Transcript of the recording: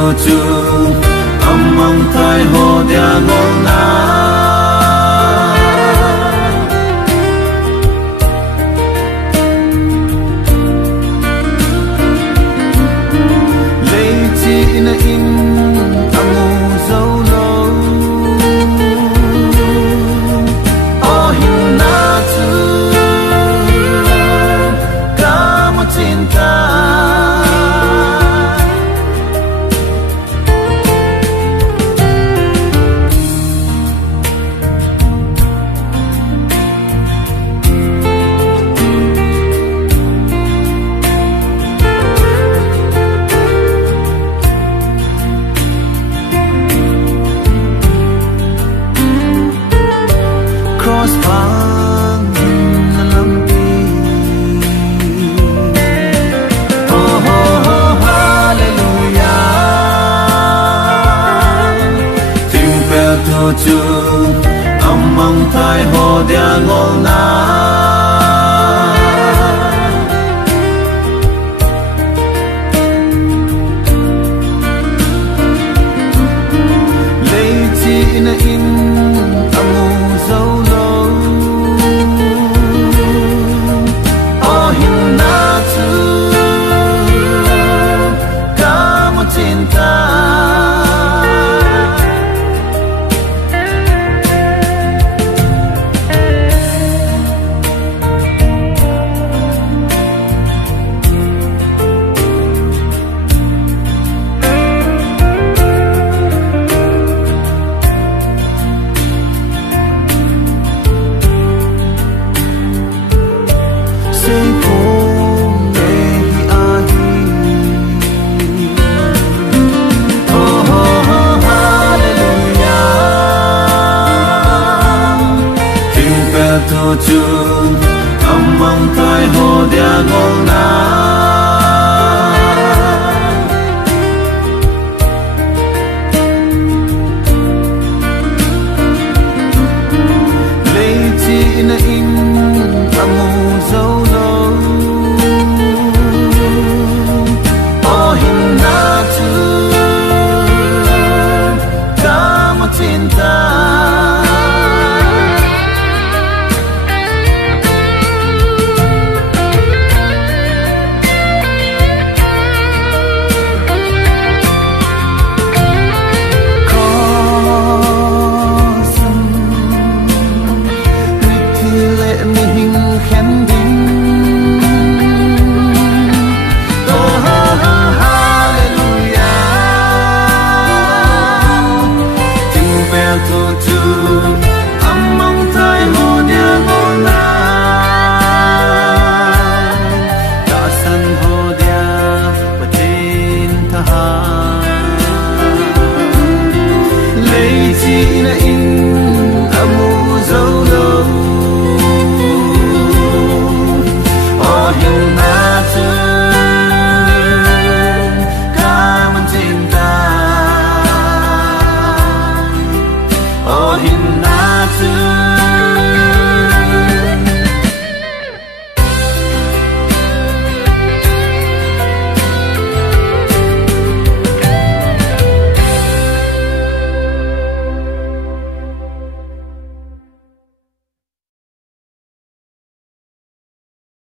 tu chu among thai ho dia ngol na lei chi na in amu zo lo o hin na tu ka mo cinta chu among thai ho dia ngol na lei chi na in amu zo lo o hin na tu ka mo cinta tu chu among thai ho dia ngol na